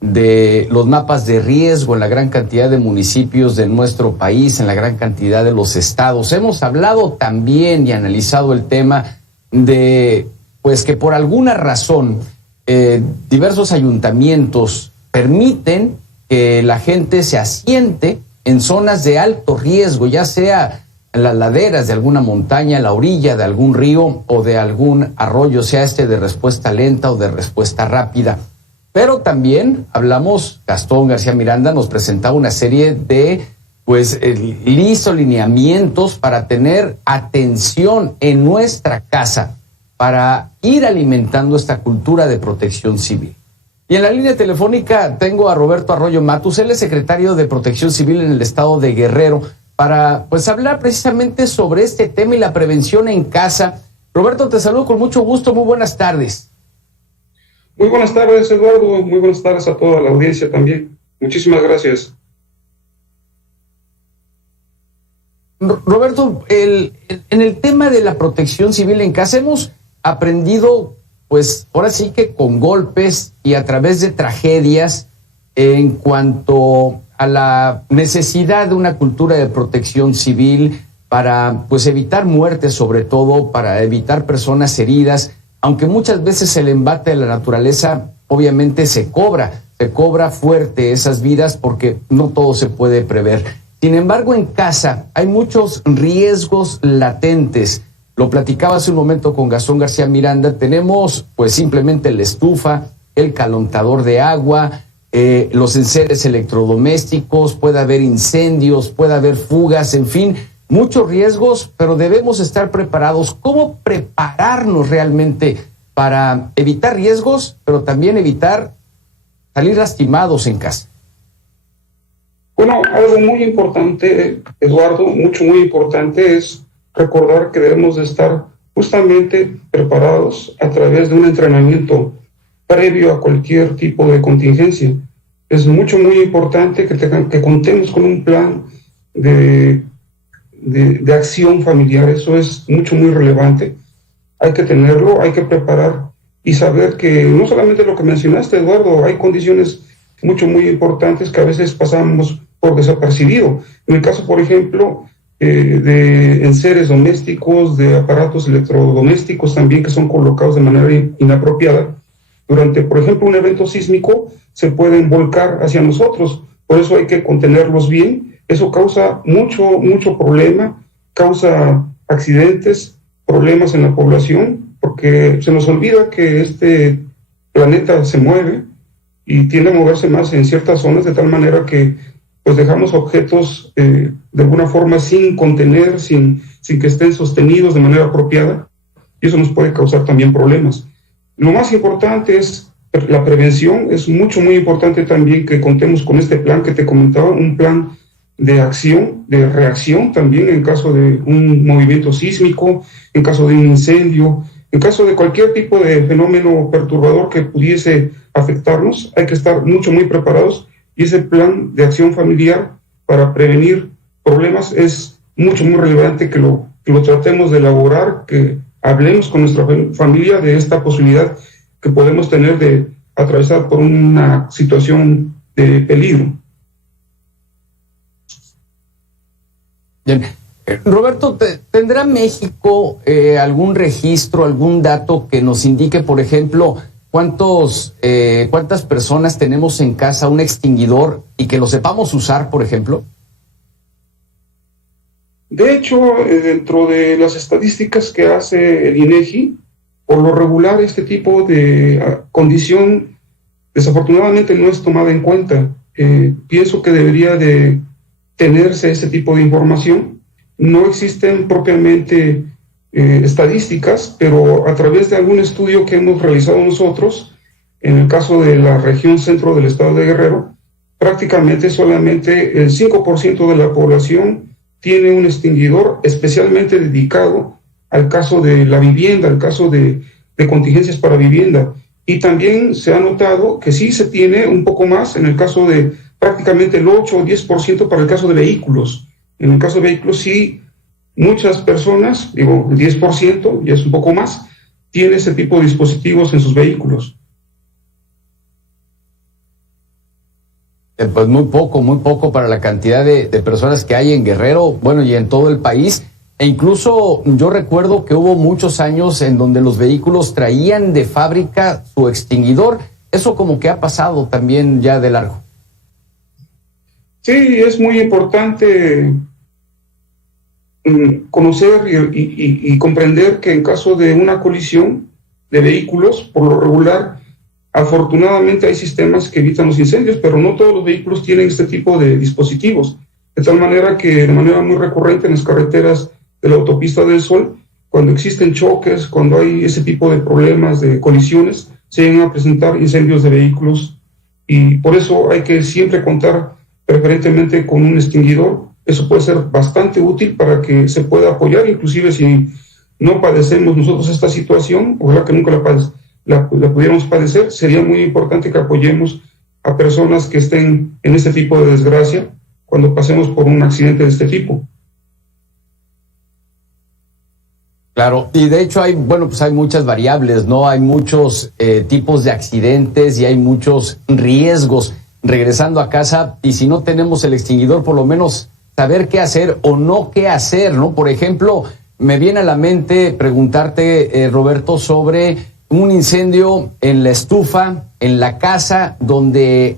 de los mapas de riesgo en la gran cantidad de municipios de nuestro país, en la gran cantidad de los estados. Hemos hablado también y analizado el tema de, pues, que por alguna razón diversos ayuntamientos permiten que la gente se asiente en zonas de alto riesgo, ya sea en las laderas de alguna montaña, la orilla de algún río o de algún arroyo, sea de respuesta lenta o de respuesta rápida. Pero también hablamos, Gastón García Miranda nos presentaba una serie de lineamientos para tener atención en nuestra casa, para ir alimentando esta cultura de protección civil. Y en la línea telefónica tengo a Roberto Arroyo Matus, él es secretario de Protección Civil en el estado de Guerrero, para hablar precisamente sobre este tema y la prevención en casa. Roberto, te saludo con mucho gusto, muy buenas tardes. Muy buenas tardes, Eduardo, muy buenas tardes a toda la audiencia también. Muchísimas gracias. Roberto, en el tema de la protección civil en casa hemos aprendido, pues ahora sí que con golpes y a través de tragedias, en cuanto a la necesidad de una cultura de protección civil para evitar muertes, sobre todo para evitar personas heridas, aunque muchas veces el embate de la naturaleza obviamente se cobra fuerte esas vidas porque no todo se puede prever. Sin embargo, en casa hay muchos riesgos latentes. Lo platicaba hace un momento con Gastón García Miranda. Tenemos simplemente la estufa, el calentador de agua, los enseres electrodomésticos, puede haber incendios, puede haber fugas, en fin, muchos riesgos, pero debemos estar preparados. ¿Cómo prepararnos realmente para evitar riesgos, pero también evitar salir lastimados en casa? Bueno, algo muy importante, Eduardo, muy importante es recordar que debemos de estar justamente preparados a través de un entrenamiento previo a cualquier tipo de contingencia. Es muy importante que contemos con un plan de acción familiar. Eso es muy relevante. Hay que tenerlo, hay que preparar y saber que no solamente lo que mencionaste, Eduardo, hay condiciones muy importantes que a veces pasamos por desapercibido. En el caso, por ejemplo, de enseres domésticos, de aparatos electrodomésticos también que son colocados de manera inapropiada, durante, por ejemplo, un evento sísmico, se pueden volcar hacia nosotros. Por eso hay que contenerlos bien. Eso causa mucho problema, causa accidentes, problemas en la población, porque se nos olvida que este planeta se mueve y tiende a moverse más en ciertas zonas, de tal manera que dejamos objetos de alguna forma sin contener, sin que estén sostenidos de manera apropiada, y eso nos puede causar también problemas. Lo más importante es la prevención. Es muy importante también que contemos con este plan que te comentaba, un plan de acción, de reacción también en caso de un movimiento sísmico, en caso de un incendio, en caso de cualquier tipo de fenómeno perturbador que pudiese afectarnos. Hay que estar muy preparados, y ese plan de acción familiar para prevenir problemas es muy relevante que lo tratemos de elaborar, que hablemos con nuestra familia de esta posibilidad que podemos tener de atravesar por una situación de peligro. Bien. Roberto, ¿tendrá México algún registro, algún dato que nos indique, por ejemplo, cuántas personas tenemos en casa un extinguidor y que lo sepamos usar, por ejemplo? De hecho, dentro de las estadísticas que hace el INEGI, por lo regular este tipo de condición desafortunadamente no es tomada en cuenta. Pienso que debería de tenerse ese tipo de información. No existen propiamente estadísticas, pero a través de algún estudio que hemos realizado nosotros, en el caso de la región centro del estado de Guerrero, prácticamente solamente el 5% de la población tiene un extinguidor especialmente dedicado al caso de la vivienda, al caso de contingencias para vivienda. Y también se ha notado que sí se tiene un poco más en el caso de prácticamente el 8 o 10% para el caso de vehículos. En el caso de vehículos sí, muchas personas, digo, el 10%, ya es un poco más, tiene ese tipo de dispositivos en sus vehículos. Pues muy poco para la cantidad de personas que hay en Guerrero, bueno, y en todo el país. E incluso yo recuerdo que hubo muchos años en donde los vehículos traían de fábrica su extinguidor. Eso como que ha pasado también ya de largo. Sí, es muy importante conocer y comprender que en caso de una colisión de vehículos, por lo regular, afortunadamente hay sistemas que evitan los incendios, pero no todos los vehículos tienen este tipo de dispositivos, de tal manera que de manera muy recurrente en las carreteras de la autopista del Sol, cuando existen choques, cuando hay ese tipo de problemas de colisiones, se llegan a presentar incendios de vehículos, y por eso hay que siempre contar preferentemente con un extinguidor. Eso puede ser bastante útil para que se pueda apoyar, inclusive si no padecemos nosotros esta situación, ojalá que nunca la pudiéramos padecer, sería muy importante que apoyemos a personas que estén en este tipo de desgracia cuando pasemos por un accidente de este tipo. Claro, y de hecho hay muchas variables, ¿no? Hay muchos tipos de accidentes y hay muchos riesgos regresando a casa, y si no tenemos el extinguidor, por lo menos saber qué hacer o no qué hacer, ¿no? Por ejemplo, me viene a la mente preguntarte, Roberto, sobre un incendio en la estufa, en la casa, donde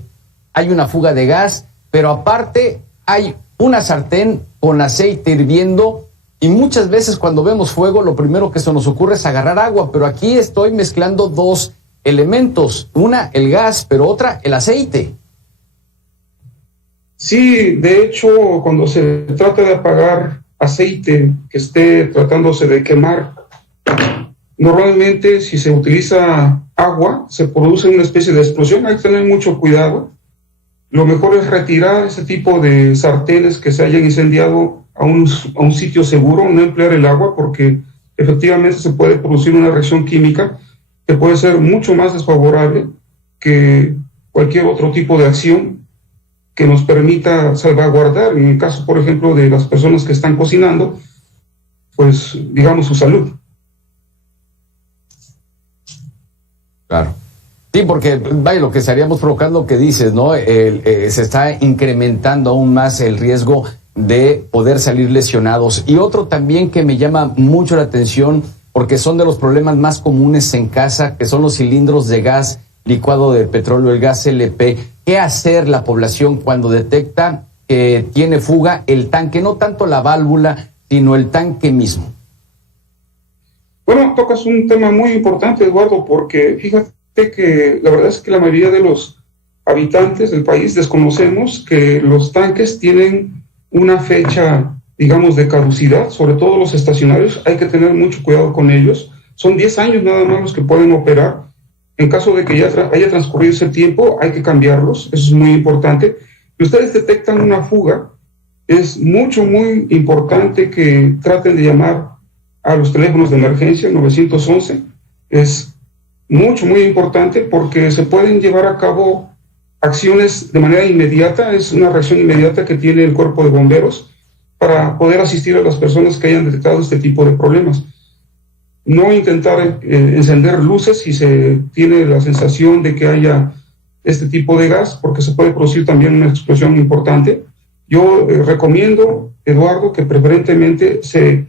hay una fuga de gas, pero aparte hay una sartén con aceite hirviendo, y muchas veces cuando vemos fuego lo primero que se nos ocurre es agarrar agua, pero aquí estoy mezclando dos elementos, una el gas, pero otra el aceite. Sí, de hecho, cuando se trata de apagar aceite que esté tratándose de quemar, normalmente si se utiliza agua, se produce una especie de explosión. Hay que tener mucho cuidado. Lo mejor es retirar ese tipo de sartenes que se hayan incendiado a un sitio seguro, no emplear el agua, porque efectivamente se puede producir una reacción química que puede ser mucho más desfavorable que cualquier otro tipo de acción que nos permita salvaguardar, en el caso, por ejemplo, de las personas que están cocinando, pues, digamos, su salud. Claro. Sí, porque vaya, lo que estaríamos provocando, que dices, ¿no? Se está incrementando aún más el riesgo de poder salir lesionados. Y otro también que me llama mucho la atención, porque son de los problemas más comunes en casa, que son los cilindros de gas licuado de petróleo, el gas LP. ¿Qué hacer la población cuando detecta que tiene fuga el tanque? No tanto la válvula, sino el tanque mismo. Bueno, tocas un tema muy importante, Eduardo, porque fíjate que la verdad es que la mayoría de los habitantes del país desconocemos que los tanques tienen una fecha, digamos, de caducidad, sobre todo los estacionarios. Hay que tener mucho cuidado con ellos. Son 10 años nada más los que pueden operar. En caso de que ya haya transcurrido ese tiempo, hay que cambiarlos. Eso es muy importante. Si ustedes detectan una fuga, es muy importante que traten de llamar a los teléfonos de emergencia, 911. Es muy importante porque se pueden llevar a cabo acciones de manera inmediata. Es una reacción inmediata que tiene el cuerpo de bomberos para poder asistir a las personas que hayan detectado este tipo de problemas. No intentar encender luces si se tiene la sensación de que haya este tipo de gas, porque se puede producir también una explosión importante. Yo recomiendo, Eduardo, que preferentemente se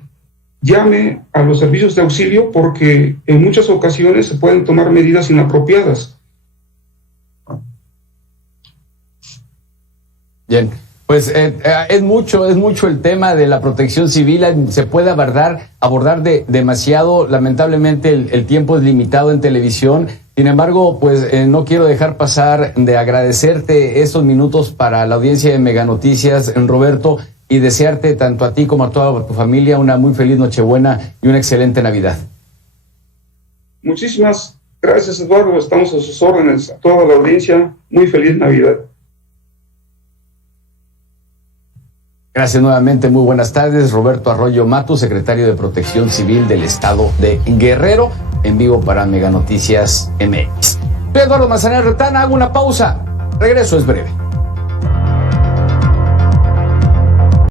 llame a los servicios de auxilio, porque en muchas ocasiones se pueden tomar medidas inapropiadas. Bien, pues es mucho el tema de la protección civil. Se puede abordar demasiado. Lamentablemente el tiempo es limitado en televisión. Sin embargo, pues no quiero dejar pasar de agradecerte estos minutos para la audiencia de Mega Noticias, Roberto, y desearte tanto a ti como a toda tu familia una muy feliz Nochebuena y una excelente Navidad. Muchísimas gracias, Eduardo. Estamos a sus órdenes. A toda la audiencia, muy feliz Navidad. Gracias nuevamente, muy buenas tardes. Roberto Arroyo Matus, secretario de Protección Civil del Estado de Guerrero, en vivo para Mega Noticias MX. Soy Eduardo Manzanero Retana, hago una pausa. Regreso, es breve.